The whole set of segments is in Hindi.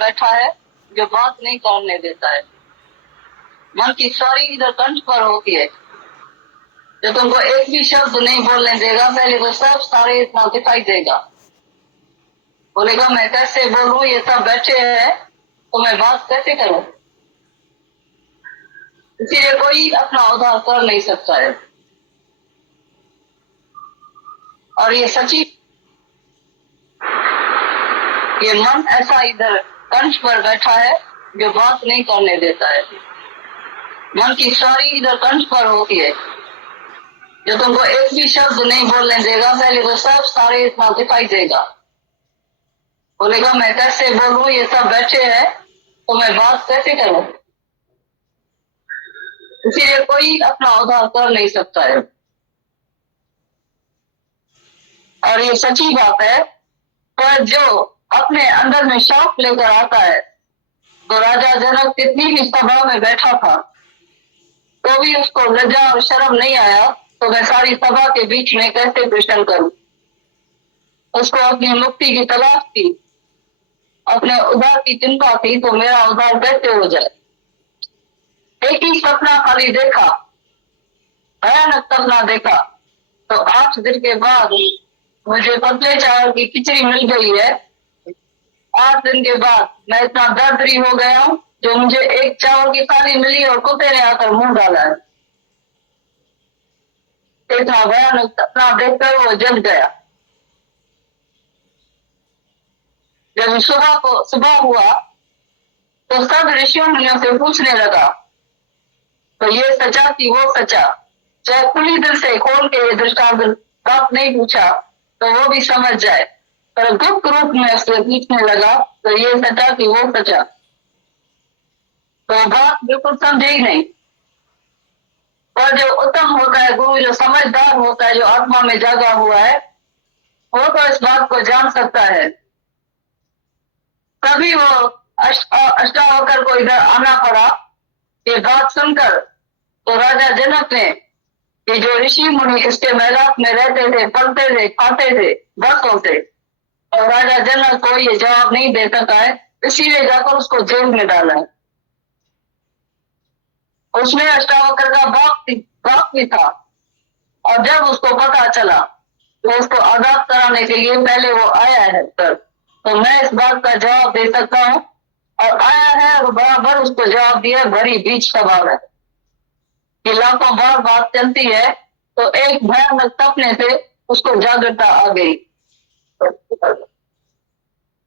बैठा है जो बात नहीं करने देता है। मन की सारी इधर कंठ पर होती है, जो तुमको एक भी शब्द नहीं बोलने देगा। पहले तो सब सारे इतना दिखाई देगा, बोलेगा मैं कैसे बोलूं, ये सब बैठे हैं तो मैं बात कैसे करूं। इसीलिए कोई अपना उद्धार कर नहीं सकता है। और ये सच्ची, ये मन ऐसा इधर कंठ पर बैठा है जो बात नहीं करने देता है। मन की सारी इधर कंठ पर होती है, जो तुमको एक भी शब्द नहीं बोलने देगा। पहले तो सब सारे इतना दिखाई देगा, बोलेगा मैं कैसे बोलूं, ये सब बैठे हैं तो मैं बात कैसे करूं। इसीलिए कोई अपना उद्धार कर नहीं सकता है। और ये सच्ची बात है। पर जो अपने अंदर में शौक लेकर आता है, तो राजा जनक कितनी भी सभा में बैठा था तो भी उसको लज्जा और शर्म नहीं आया, तो मैं सारी सभा के बीच में कैसे प्रश्न करूं। उसको अपनी मुक्ति की तलाश थी, अपने उद्धार की चिंता थी, तो मेरा उद्धार कैसे हो जाए। एक ही सपना खाली देखा, भयानक सपना देखा। तो 8 दिन के बाद मुझे पतले चावल की खिचड़ी मिल गई है। 8 दिन के बाद मैं इतना दर्द हो गया हूँ, जो मुझे एक चावल की थाली मिली और कुत्ते ने आकर मुंह डाला है। इतना भयानक सपना देखकर वो जग गया। जब सुबह हुआ तो सब ऋषियों मुनियों से पूछने लगा, तो ये सचा कि वो सचा। चाहे खुली दिल से खोल के ये दृष्टांत बात नहीं पूछा तो वो भी समझ जाए, पर गुप्त रूप में उससे पूछने लगा, तो ये सचा कि वो सचा। तो बात बिल्कुल समझे ही नहीं। और जो उत्तम होता है गुरु, जो समझदार होता है, जो आत्मा में जागा हुआ है, वो तो इस बात को जान सकता है। तभी वो अष्टावक्र को इधर आना पड़ा। ये बात सुनकर तो राजा जनक ने, ये जो ऋषि मुनि इसके मैदान में रहते थे, पलते थे, खाते थे, बस होते, और राजा जनक को ये जवाब नहीं दे सका है, इसीलिए जाकर उसको जेल में डाला है। उसमें अष्टावक्र का बाप भी था, और जब उसको पता चला तो उसको आजाद कराने के लिए पहले वो आया है सर, तो मैं इस बात का जवाब दे सकता हूँ। और आया है और बराबर उसको जवाब दिया भरी बीच सभा में। कि लाखों बार बात चलती है तो एक भयानक सपने से उसको जागृतता आ गई।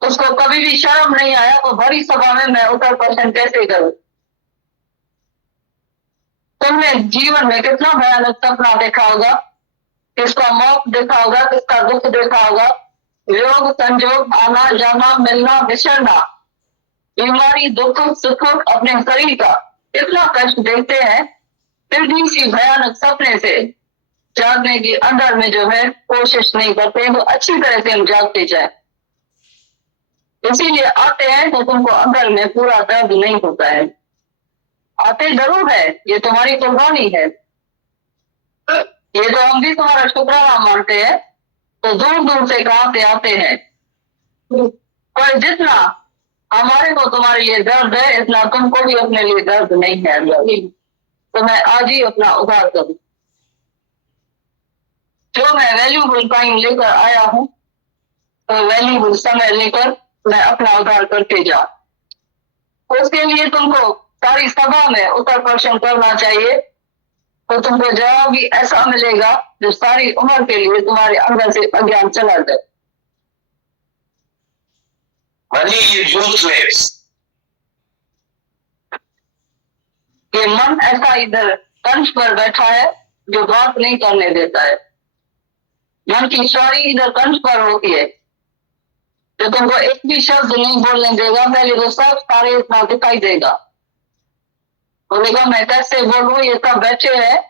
उसको कभी भी शर्म नहीं आया, तो भरी सभा में मैं उत्तर प्रश्न कैसे करूं। तुमने जीवन में कितना भयानक सपना देखा होगा, किसका मौत देखा होगा, किसका दुख देखा होगा, योग संजोग, आना जाना, मिलना बिछड़ना, बीमारी, दुख सुख, अपने शरीर का कितना कष्ट देखते हैं। फिर भी इसी भयानक सपने से जागने की अंदर में जो है कोशिश नहीं करते, वो अच्छी तरह से हम जागते जाए। इसीलिए आते हैं तो तुमको अंदर में पूरा दर्द नहीं होता है। आते जरूर है, ये तुम्हारी कुर्बानी है, ये तो हम भी तुम्हारा शुक्राना मानते हैं। तो दूर दूर से कहां से आते हैं, पर जितना हमारे को तुम्हारे लिए दर्द है, इतना तुमको भी अपने लिए दर्द नहीं है। तो मैं आज ही अपना उद्धार करूं। जो मैं वैल्यूबल टाइम लेकर आया हूं, तो वैल्यूबल समय लेकर मैं अपना उद्धार करके जा। तो उसके लिए तुमको सारी सभा में उत्तर प्रश्न करना चाहिए, तो तुमको जवाब भी ऐसा मिलेगा जो सारी उम्र के लिए तुम्हारे अंदर से अज्ञान चला जाए। ये मन ऐसा इधर कंठ पर बैठा है जो बात नहीं करने देता है। मन की सारी इधर कंठ पर होती है, जो तुमको एक भी शब्द नहीं बोलने देगा। पहले तो सब सारे इतना दिखाई देगा, बोलेगा मैं कैसे बोलूं, ये सब बैठे हैं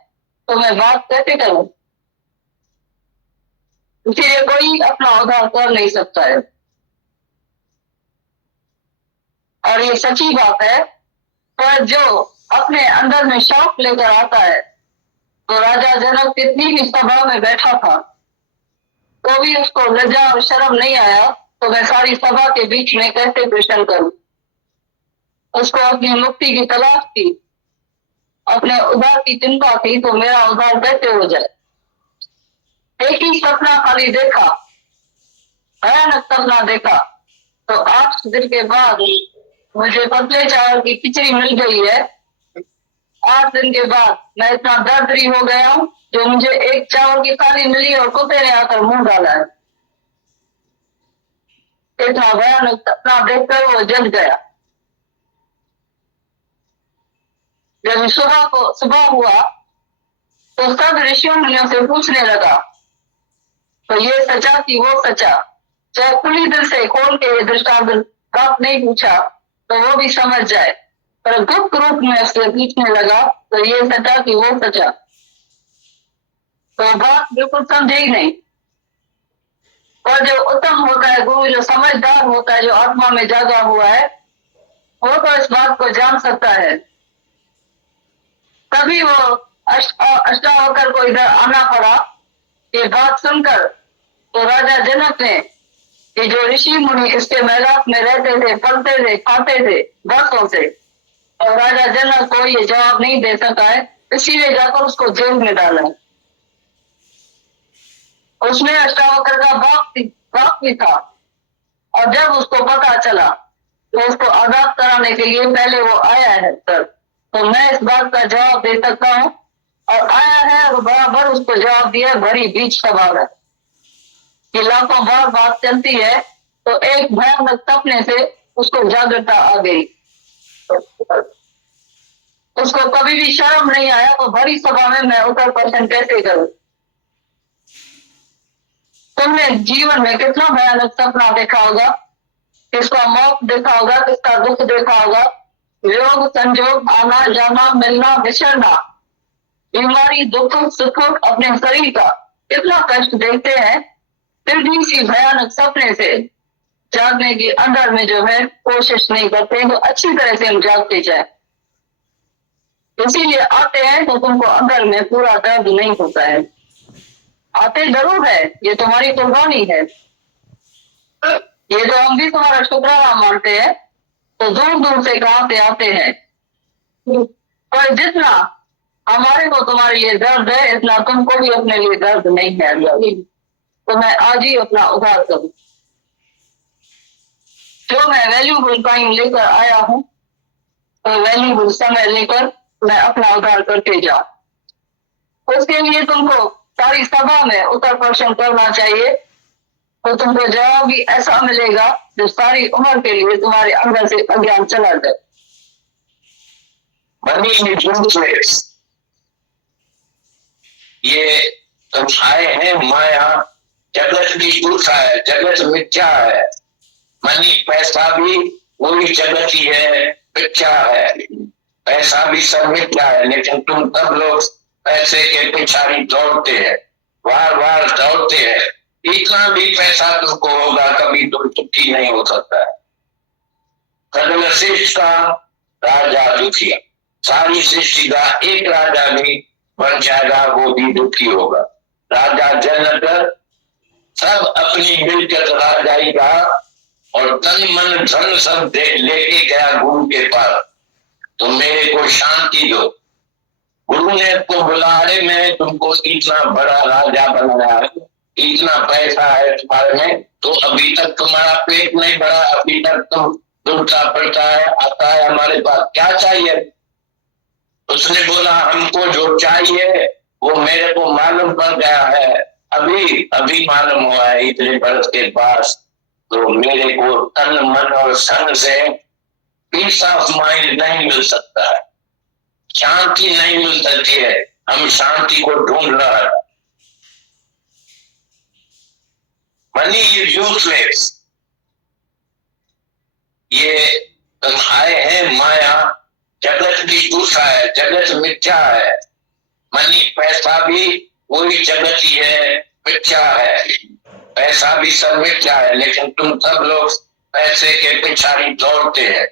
तो मैं बात कैसे करूं। इसीलिए कोई अपना उद्धार कर नहीं सकता है। और ये सच्ची बात है। पर जो अपने अंदर में शौक लेकर आता है, तो राजा जनक कितनी भी सभा में बैठा था तो भी उसको लज्जा और शर्म नहीं आया, तो मैं सारी सभा के बीच में कैसे प्रश्न करूं। उसको अपनी मुक्ति की तलाश थी, अपने उद्धार की चिंता थी, तो मेरा उद्धार कैसे हो जाए। एक ही सपना खाली देखा, भयानक सपना देखा। तो 8 दिन के बाद मुझे पतले चावल की खिचड़ी मिल गई है। 8 दिन के बाद मैं इतना दर्दरी हो गया हूँ, जो मुझे एक चावल की थाली मिली और कुत्ते ने आकर मुंह डाला है। इतना भयानक सपना देखकर वो जल गया। जब सुबह हुआ तो सब ऋषियों मुनियों से पूछने लगा, तो ये सचा कि वो सचा। चाहे खुली दिल से खोल के ये दृष्टांत बात नहीं पूछा तो वो भी समझ जाए, पर गुप्त रूप में उससे पूछने लगा, तो ये सचा कि वो सचा। तो बात बिल्कुल समझे ही नहीं। और जो उत्तम होता है गुरु, जो समझदार होता है, जो आत्मा में जागा हुआ है, वो तो इस बात को जान सकता है। तभी वो अष्टावक्र को इधर आना पड़ा। ये बात सुनकर तो राजा जनक ने, ये जो ऋषि मुनि इसके मैदान में रहते थे, पलते थे, खाते थे वर्षों से, और राजा जनक को ये जवाब नहीं दे सका है, इसीलिए जाकर उसको जेल में डाला है। उसमें अष्टावक्र का बाप भी था, और जब उसको पता चला तो उसको आजाद कराने के लिए पहले वो आया है सर। तो मैं इस बात का जवाब दे सकता हूँ, और आया है और बराबर उसको जवाब दिया। भरी बीच सभा है कि लाखों बार बात चलती है, तो एक भयानक सपने से उसको जागृतता आ गई। उसको कभी भी शर्म नहीं आया, तो भरी सभा में मैं उत्तर प्रश्न कैसे करूं। तुमने जीवन में कितना भयानक सपना देखा होगा, किसका मौत देखा होगा, किसका दुख देखा होगा, योग संजोग, आना जाना, मिलना बिछड़ना, बीमारी, दुख सुख, अपने शरीर का कितना कष्ट देखते हैं, फिर भी इसी भयानक सपने से जागने की अंदर में जो है कोशिश नहीं करते, तो अच्छी तरह से हम जागते जाए। इसीलिए आते हैं तो तुमको अंदर में पूरा दर्द नहीं होता है। आते जरूर है, ये तुम्हारी कुर्बानी है, ये तो हम भी तुम्हारा शुक्राना मानते हैं। तो दूर दूर से कहां से आते हैं, पर जितना हमारे को तुम्हारे लिए दर्द है, इतना तुमको भी अपने लिए दर्द नहीं है। तो मैं आज ही अपना उद्धार करूं। जो मैं वैल्यूबल टाइम लेकर आया हूं, तो वैल्यूबल समय लेकर मैं अपना उद्धार करके जाऊं। उसके लिए तुमको सारी सभा में उत्तर प्रश्न करना चाहिए, तो तुमको जवाब भी ऐसा मिलेगा जो सारी उम्र के लिए तुम्हारे अंदर से अज्ञान चला जाए। ये तुम आए हैं माया, जगत भी झूठा है, जगत मिथ्या है। मनी पैसा भी वही जगत ही है, मिथ्या है। पैसा भी सब मिथ्या है, लेकिन तुम सब लोग पैसे के पिछाड़ी दौड़ते हैं, बार बार दौड़ते हैं। इतना भी पैसा तुमको होगा, कभी तुम सुखी नहीं हो सकता है। सगल सृष्टि का राजा दुखिया, सारी सृष्टि का एक राजा भी बन जाएगा, वो भी दुखी होगा। राजा जनक सब अपनी मिलकत राजाई का और तन मन धन सब लेके गया गुरु के पास, तो मेरे को शांति दो। गुरु ने तो बुला, अरे मैं तुमको इतना बड़ा राजा बनाया है, इतना पैसा है तुम्हारे में, तो अभी तक तुम्हारा पेट नहीं भरा, अभी तक तुम दूसरा पड़ता है, आता है हमारे पास, क्या चाहिए। उसने बोला हमको जो चाहिए वो मेरे को मालूम पड़ गया है, अभी अभी मालूम हुआ है इतने बरस के पास। तो मेरे को तन मन और सन से पीस ऑफ माइंड नहीं मिल सकता है, शांति नहीं मिल सकती है। हम शांति को ढूंढ रहा है। Money is useless. ये तुम आए हैं माया, जगत भी दूसरा है, जगत मिथ्या है। मनी पैसा भी वही जगत ही है, मिथ्या है। पैसा भी सब मिथ्या है, लेकिन तुम सब लोग पैसे के पिछाड़ी दौड़ते हैं,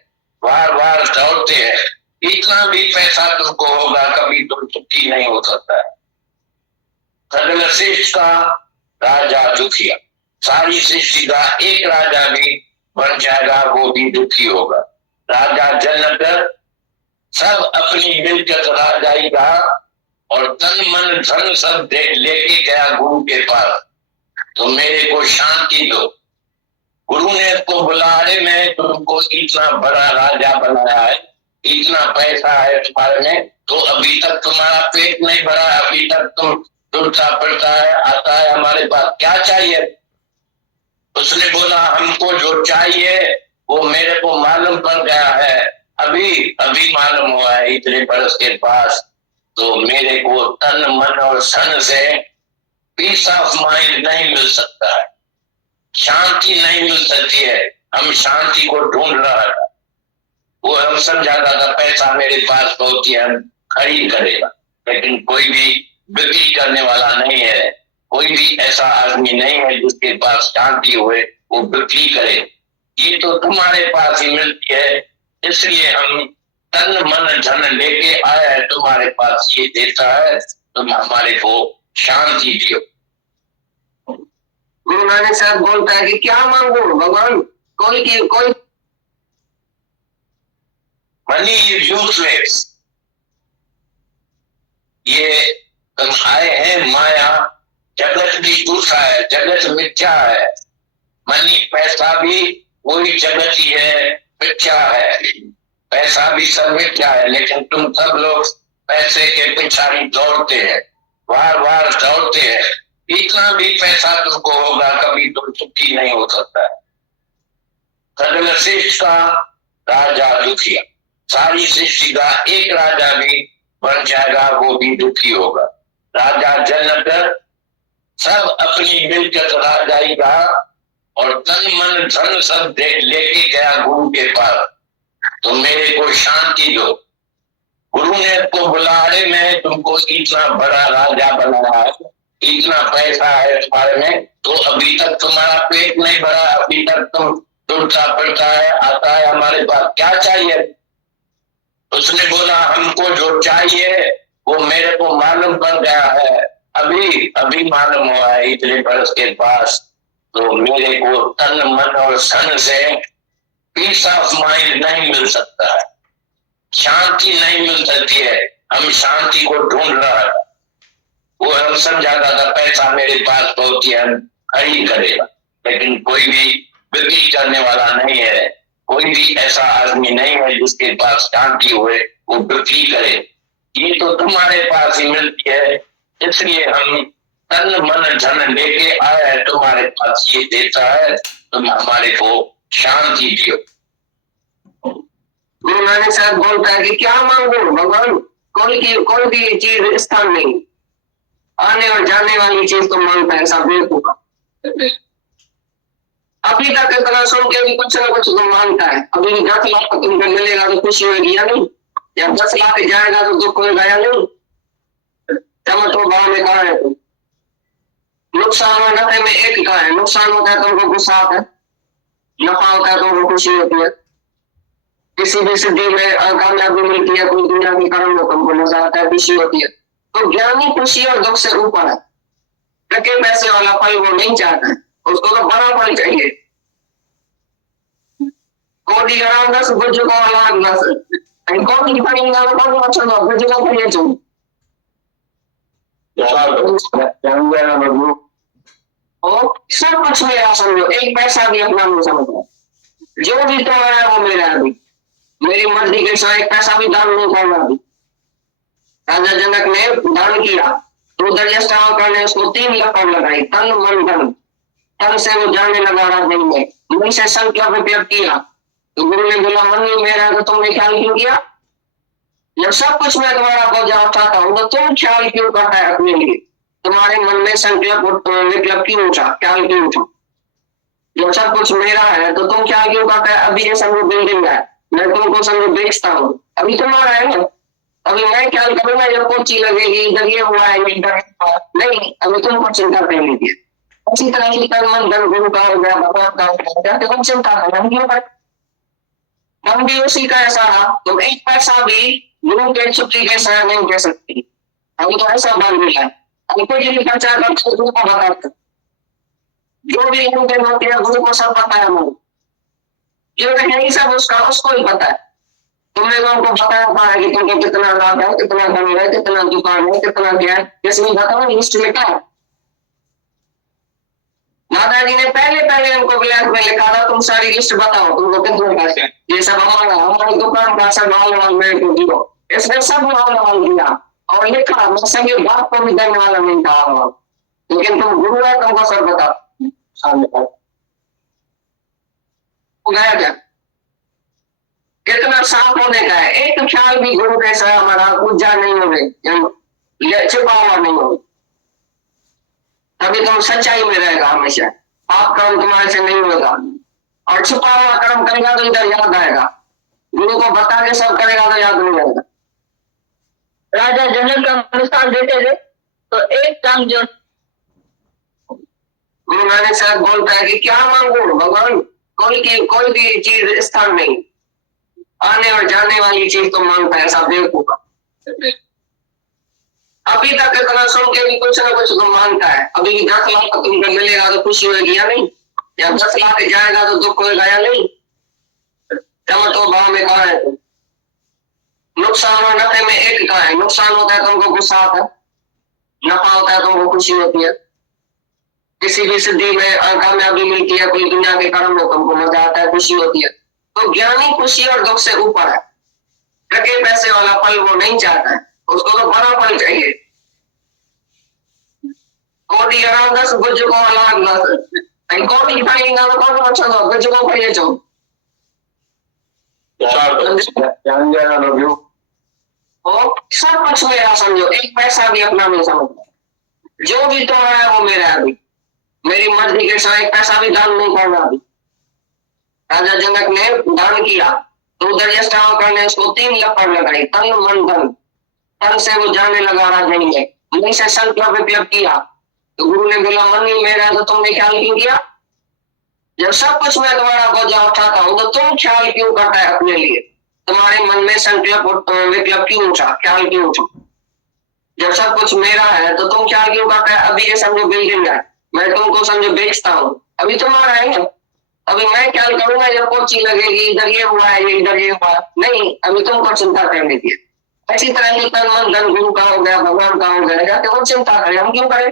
बार बार दौड़ते हैं। इतना भी पैसा तुमको होगा, कभी तुम सुखी नहीं हो सकता है। सगल सृष्टि का राजा दुखिया, सारी सृष्टि का एक राजा भी बन जाएगा, वो भी दुखी होगा। राजा जनक सब अपनी मिलकत राजाई का और तन मन धन सब लेके गया गुरु के पास, तो मेरे को शांति दो। गुरु ने उसको बुला, अरे मैं तुमको इतना बड़ा राजा बनाया है, इतना पैसा है तुम्हारे में, तो अभी तक तुम्हारा पेट नहीं भरा, अभी तक तुम टूटता पड़ता है, आता है हमारे पास, क्या चाहिए? उसने बोला हमको जो चाहिए वो मेरे को मालूम पड़ गया है, अभी अभी मालूम हुआ है इतने बरस के पास, तो मेरे को तन मन और सन से पीस ऑफ माइंड नहीं मिल सकता है, शांति नहीं मिल सकती है। हम शांति को ढूंढ रहा था, वो हम समझाता था पैसा मेरे पास पहुंची हम खरीद करेगा, लेकिन कोई भी बिक्री करने वाला नहीं है, कोई भी ऐसा आदमी नहीं है जिसके पास शांति हुए वो बिक्री करे। ये तो तुम्हारे पास ही मिलती है, इसलिए हम तन मन धन लेके आया है तुम्हारे पास, ये देता है तुम हमारे को शांति दियो। गुरु नानक साहब बोलता है कि क्या मांगो भगवान, कोई मनी इज यूजलेस, ये तुम आए हैं माया, जगत भी झूठा है, जगत मिथ्या है, मनी पैसा भी वही जगत ही है, मिथ्या है, पैसा भी सब मिथ्या है, लेकिन तुम सब लोग पैसे के पिछाड़ी दौड़ते हैं, बार बार दौड़ते हैं, इतना भी पैसा तुमको होगा कभी तुम सुखी नहीं हो सकता। सकल सृष्टि का राजा दुखिया, सारी सृष्टि का एक राजा भी बन जाएगा, वो भी दुखी होगा। राजा जनक सब अपनी मिलकत राजाई का और तन मन धन सब लेके गया गुरु के पास, तो मेरे को शांति दो। गुरु ने उसको बुला, अरे मैं तुमको इतना बड़ा राजा बनाया है, इतना पैसा है तुम्हारे में, तो अभी तक तुम्हारा पेट नहीं भरा, अभी तक तुम टूटता पड़ता है, आता है हमारे पास, क्या चाहिए? उसने बोला हमको जो चाहिए वो मेरे को मालूम पड़ गया है, अभी अभी मालूम हुआ है इतने बरस के पास, तो मेरे को तन मन और सन से पीस ऑफ माइंड नहीं मिल सकता है, शांति नहीं मिल सकती है। हम शांति को ढूंढ रहा है, वो हम समझाता था पैसा मेरे पास पहुंची हम खरीद करेगा, लेकिन कोई भी बिक्री करने वाला नहीं है, कोई भी ऐसा आदमी नहीं है जिसके पास शांति हुए वो बिक्री करे। ये तो तुम्हारे पास ही मिलती है, इसलिए हम तन मन धन लेके आया है तुम्हारे पास, ये देता है तुम हमारे को शांति दियो। गुरु नानक साहब बोलता है कि क्या मांगो भगवान, कोई भी चीज स्थान नहीं, आने और जाने वाली चीज तो मांगता है, सब बेवकूफ। अभी तक इतना सुन के भी कुछ ना कुछ तो मांगता है, अभी 10 लाख तुमको मिलेगा तो खुशी होगी या नहीं, या 10 लाख जाएगा तो दुख होगा या नहीं, समझ तो भाव में कहा है तुम। नुकसान और नफे में एक का है, नुकसान होता है तुमको गुस्सा आता है, नफा होता है तुमको खुशी होती है, किसी भी सिद्धि में कामयाबी मिलती है, कोई दुनिया के कारण में तुमको मजा आता है, खुशी होती है। तो ज्ञानी खुशी और दुख से ऊपर है, टके पैसे वाला फल वो नहीं चाहता है, उसको तो बड़ा फल चाहिए। कोटी का 10 बुजुर्ग वाला 10 कोटी की फल ना कौन अच्छा ना बुजुर्ग को ये चाहिए। और सब कुछ मेरा समझो, एक पैसा भी अपना नहीं समझो, जो भी तुम्हारा है वो मेरा है, मेरी मर्जी के साथ एक पैसा भी दान नहीं करना। अभी राजा जनक ने दान किया तो दरियास्तावकर ने उसको 3 लपड़ लगाई, तन मन धन, तन से वो जाने लगा राजन में, मन से संकल्प व्यक्त किया, तो गुरु ने बोला मन ही मेरा है तो तुमने ख्याल क्यों किया? जब सब कुछ मैं तुम्हारा बोझा उठाता हूँ तो तुम ख्याल क्यों करता है अपने लिए? तुम्हारे मन में संकल्प विकल्प क्यों उठा, ख्याल क्यों उठा? जब सब कुछ मेरा है तो तुम ख्याल क्यों करता है? अभी ये समझो बिल्डिंग है, मैं तुमको समझो बेचता हूँ, अभी तुम्हारा है ना, अभी मैं ख्याल करूंगा जब कोची लगेगी, इधर ये हुआ है, इधर नहीं, अभी तुमको चिंता कर लीजिए। उसी तरह से तन मन धन गुरु का हो गया, भगवान का हो गया, तो तुम चिंता करो, हम क्यों करें? हम भी उसी का ऐसा रहा, तो एक पैसा भी गुरु के छुट्टी के साथ नहीं दे सकती, अभी तो ऐसा बन गया है। अभी कोई भी खर्चा करता है गुरु को बताता, जो भी गुरु के होते हैं गुरु को सब पता है, ये तो है ही सब उसका, उसको ही पता है। तुमने तो हमको बताया हुआ है कि तुमको कितना लाभ है, कितना धन है, कितना दुकान है, कितना क्या है, ये सब बताओ लिस्ट में क्या है। दादाजी ने पहले पहले उनको ब्लैक में लिखा था, तुम सारी लिस्ट बताओ तुमको कितने पैसे, ये सब हमारी दुकान का सब माल मेरे को दियो। इसने सब माल दिया और लिखा, मैं सभी बात को भी देने वाला नहीं था, लेकिन तुम गुरु है, तुमको सब बता सामने गया क्या कितना साफ होने का है। एक ख्याल भी गुरु कैसा हमारा पूजा नहीं होने, छिपा हुआ नहीं हो, तभी तुम सच्चाई में रहेगा हमेशा। पाप कर्म तुम्हारे से नहीं होगा, और छुपा हुआ कर्म करेगा तो इधर याद आएगा, गुरु को बता के सब करेगा तो याद नहीं आएगा। राजा जनक का मिसाल देते थे तो एक काम जो गुरु नानक साहब बोलता है कि क्या मांगो भगवान, कोई भी चीज स्थान नहीं, आने और जाने वाली चीज तो मांगता है, ऐसा बेवकूफ। अभी तक इतना सुन के भी कुछ ना कुछ तो मांगता है। अभी भी 10 लाख तुमको मिलेगा तो खुशी होगी या नहीं, या 10 लाख जाएगा तो दुख होगा या नहीं। टमाटो भाव में कहा है तुम, नुकसान और नफे में एक कहा है। नुकसान होता है तुमको गुस्सा आता है, नफा होता है तुमको खुशी होती है। किसी भी सिद्धि में कामयाबी मिलती है, कोई दुनिया के कर्म में तुमको मजा आता है, खुशी होती है। तो ज्ञानी खुशी और दुख से ऊपर है। टके पैसे वाला फल वो नहीं चाहता है, उसको तो बड़ा फल चाहिए। कोटी अराम 10 गुज को लाख 10 कोटी पाएगा तो कौन अच्छा दो गुज को पाइए जो सब कुछ मेरा समझो, एक पैसा भी अपना नहीं समझता। जो भी तो है वो मेरा है। अभी मेरी मर्जी के साथ एक पैसा भी दान नहीं करना। अभी राजा जनक ने दान किया तो दरियाष्टावकर ने उसको 3 लपड़ लगाई, तन मन धन। तन से वो जाने लगा राजा ने, मन से संकल्प विकल्प किया तो गुरु ने बोला मन ही मेरा है तो तुमने ख्याल क्यों किया। जब सब कुछ मैं तुम्हारा बोझा उठाता हूं तो तुम ख्याल क्यों करता है अपने लिए। तुम्हारे मन में संकल्प विकल्प क्यों उठा, ख्याल क्यों उठा। जब सब कुछ मेरा है तो तुम ख्याल क्यों करता है। अभी ये समझो बिल्डिंग है, मैं तुमको समझो बेचता हूँ, अभी तुम्हारा है ना। अभी मैं ख्याल करूंगा जब पोची लगेगी, इधर ये हुआ है, इधर ये हुआ नहीं, अभी तुमको चिंता करने की। ऐसी तरह की तन मन धन गुरु का हो गया, भगवान का हो गया, जाते वो चिंता करें, हम क्यों करें।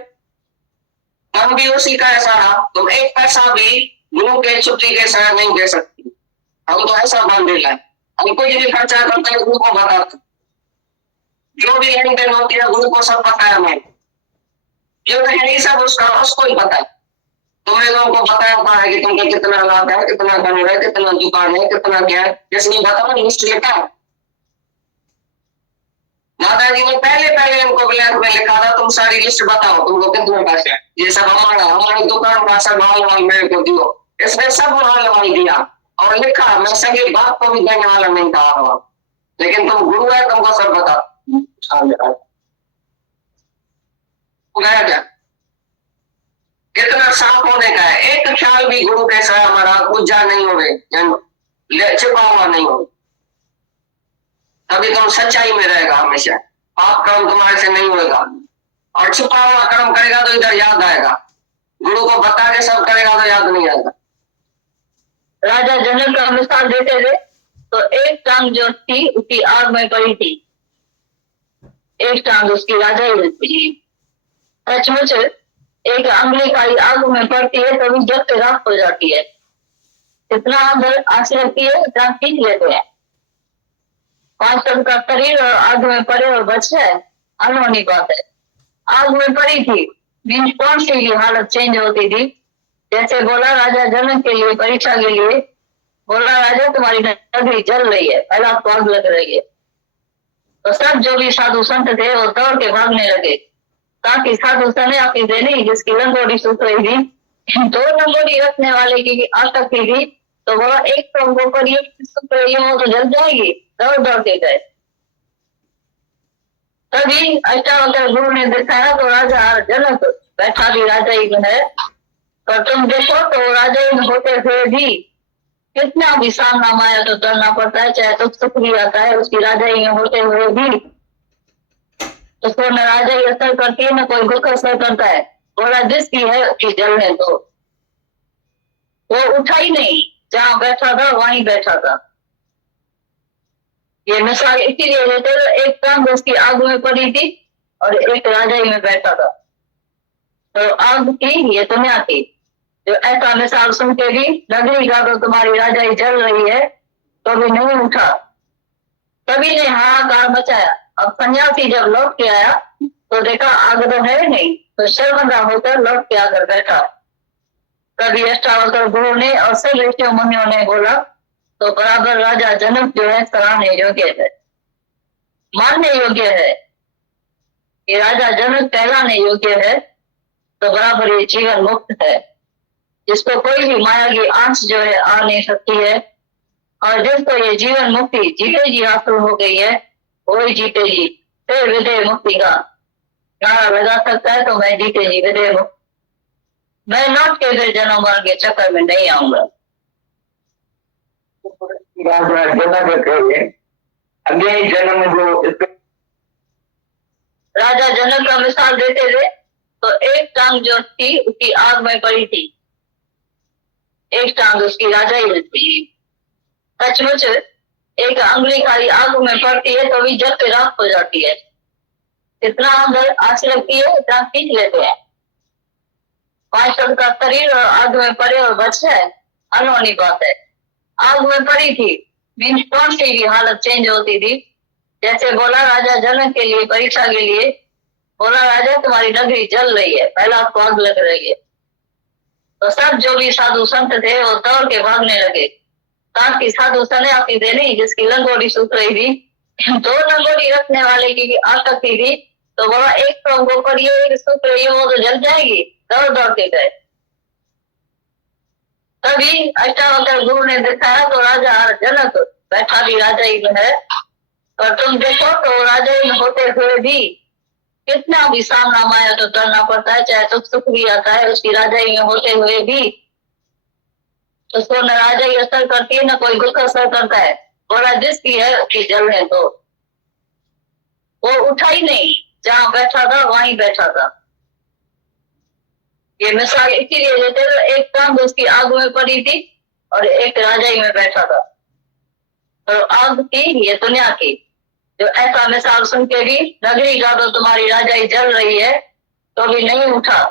हम भी उसी का ऐसा रहा, तुम एक पैसा भी गुरु के छुट्टी के साथ नहीं दे सकती। हम तो ऐसा बांध देला है, हम कुछ भी खर्चा करते हैं गुरु को बताते, जो भी लेन देन होती है गुरु को सब पता है। हमें क्योंकि यही सब उसको ही पता है। तुमने लोगों को बताया हुआ है कि तुमको कितना लाभ है, कितना धन है, कितना दुकान है, कितना क्या है, जैसे बताओ लिस्ट लिखा है। दादाजी ने पहले पहले उनको ब्लैक में लिखा था, तुम सारी लिस्ट बताओ तुमको कितने पैसे, ये सब हमारी दुकान का सब माल मेरे को दियो। इसने सब माल दिया और लिखा, मैं सभी बात को भी देने वाला नहीं था, लेकिन तुम गुरु है, तुमको सब बता गया क्या कितना साफ होने का है। एक ख्याल भी गुरु कैसा हमारा पूजा नहीं होने, छिपा हुआ नहीं हो, तभी तुम सच्चाई में रहेगा हमेशा। पाप कर्म तुम्हारे से नहीं होगा, और छुपा हुआ कर्म करेगा तो इधर याद आएगा, गुरु को बता के सब करेगा तो याद नहीं आएगा। राजा जनक का मिसाल देते थे तो एक टांग जो थी उसकी आग में पड़ी थी, एक टांग उसकी राजा ही रहती। सचमुच एक अंगली काली आग में पड़ती है तभी जब से राख हो जाती है। इतना अंदर आग लगती है, इतना खींच लेते हैं। 5 टन का शरीर और आग में पड़े और बच जाए, अनहोनी बात है। आग में पड़ी थी, बीच कौन सी हालत चेंज होती थी। जैसे बोला राजा जनक के लिए परीक्षा के लिए, बोला राजा तुम्हारी नगरी जल रही है, पहला आग लग रही है। तो सब जो भी साधु संत थे वो दौड़ के भागने लगे, ताकि साधु सने अपनी देनी जिसकी लंगोटी सूख रही थी, 2 लंगोटी रखने वाले की आसक्ति थी, तो बोला एक तो वो करिए सूख रही है, वो तो जल जाएगी। दौड़ दौड़ के गए। तभी अष्टावक्र गुरु ने दिखाया तो राजा जनक बैठा भी राजा ही है, पर तुम देखो तो राजा ही होते हुए भी कितना भी सामना माया तो करना पड़ता है, चाहे तो सुख भी आता है उसकी राजा ही होते हुए भी। उसको न राजा ही असर करती है, न कोई दुख असर करता है। बोला जिसकी है उसकी जल है, तो वो उठा ही नहीं, जहां बैठा था वहीं बैठा था। ये मिसाल इसीलिए देते हैं, एक टांग उसकी आग में पड़ी थी और एक राजाई में बैठा था। तो आग की ये दुनिया थी, जो ऐसा मिसाल सुन के भी नगरी का तो तुम्हारी राजाई जल रही है तो भी नहीं उठा। सभी ने हाहाकार मचाया। अब सन्यासी जब लौट के आया तो देखा आग तो है नहीं, तो शर्मिंदा होकर लौट के आकर बैठा। तभी अष्टावक्र गुरु ने और सब ऋषियों मुनियों ने बोला तो बराबर राजा जनक जो है सराहने योग्य है, मानने योग्य है। ये राजा जनक कहलाने योग्य है, तो बराबर ये जीवन मुक्त है, जिसको कोई भी माया की आंच जो है आ नहीं सकती है। और जिसको ये जीवन मुक्ति जीते जी हासिल हो गई है, वही जीते जी फिर विदेह मुक्ति का नारा लगा सकता है। तो मैं जीते जी विदेह मुक्त, मैं लौट के फिर जन्म मरण के चक्कर में नहीं आऊंगा। अगले जन्म में जो राजा जनक का मिसाल देते थे, तो एक टांग जो थी उसकी आग में पड़ी थी, एक टांग उसकी राजाई में थी। सचमुच एक अंगुली खाली आग में पड़ती है तो भी जल के राख हो जाती है। इतना अंदर आग लगती है, इतना खींच लेते हैं। 5 टन का शरीर और आग में पड़े और बच जाए, अनहोनी बात है। आग में पड़ी थी मीन्स कौन सी भी हालत चेंज होती थी। जैसे बोला राजा जनक के लिए परीक्षा के लिए, बोला राजा तुम्हारी नगरी जल रही है, पहला आपको आग लग रही है। तो सब जो भी साधु संत थे वो दौड़ के भागने लगे। ताकि साधु सन्यासी थे नहीं, जिसकी लंगोटी सूख रही थी, 2 लंगोटी रखने वाले की आसक्ति थी, तो बोला एक तो हमको करिए, एक सूख रही है वो तो जल जाएगी। दौड़ दौड़ के गए। तभी अष्टावक्र गुरु ने दिखाया तो राजा जनक बैठा भी राजाई में है, और तुम देखो तो राजाई में होते हुए भी कितना भी सामना माया तो करना पड़ता है, चाहे सुख भी आता है उसकी राजाई में होते हुए भी। उसको न राजाई असर करती है न कोई दुख असर करता है। बोला जिसकी है उसकी जलने दो। वो उठा ही नहीं, जहां बैठा था वहीं बैठा था। ये मिसाल इसीलिए देते थे, एक टांग उसकी आग में पड़ी थी और एक राजाई में बैठा था। तो आग की ये दुनिया की, जो ऐसा मिसाल सुन के भी नगरी का तो तुम्हारी राजाई जल रही है तो भी नहीं उठा।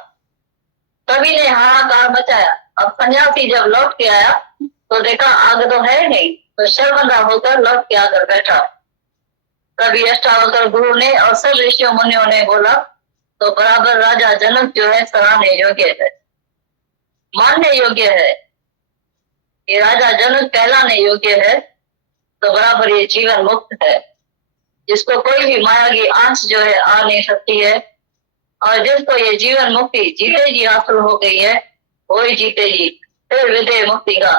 सभी ने हाहाकार मचाया। अब सन्यासी जब लौट के आया तो देखा आग तो है नहीं, तो शर्मिंदा होकर लौट के आकर बैठा। तभी अष्टावक्र गुरु ने और सब ऋषियों मुनियों ने बोला तो बराबर राजा जनक जो है सराहने योग्य है, मानने योग्य है। ये राजा जनक कहलाने योग्य है, तो बराबर ये जीवन मुक्त है, जिसको कोई भी माया की आंच जो है आ नहीं सकती है। और जिसको ये जीवन मुक्ति जीते जी हासिल हो गई है, वही जीते जी फिर विदेह मुक्ति का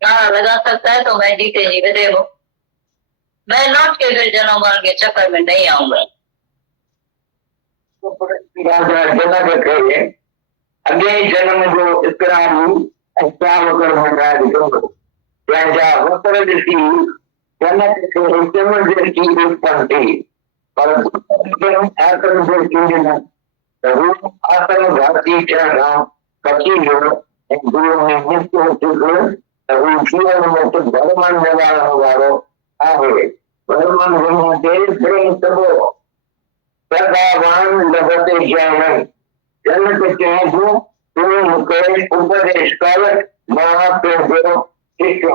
नारा लगा सकता है। तो मैं जीते जी विदेह मुक्त, मैं लौट के फिर जन्म मरण के चक्कर में नहीं आऊंगा। अगले जन्म में जो इस तरह अष्टावक्र महाराज जनक की उत्पन्न थी, पर आसन भारती कची गुरु में जीवन में तो भगवान वालो आहे। भगवान प्रेम सबो सदावान लगते ज्ञान जनक कहूँ तुम मुकेश उपदेश कर महाप्रभु शिष्य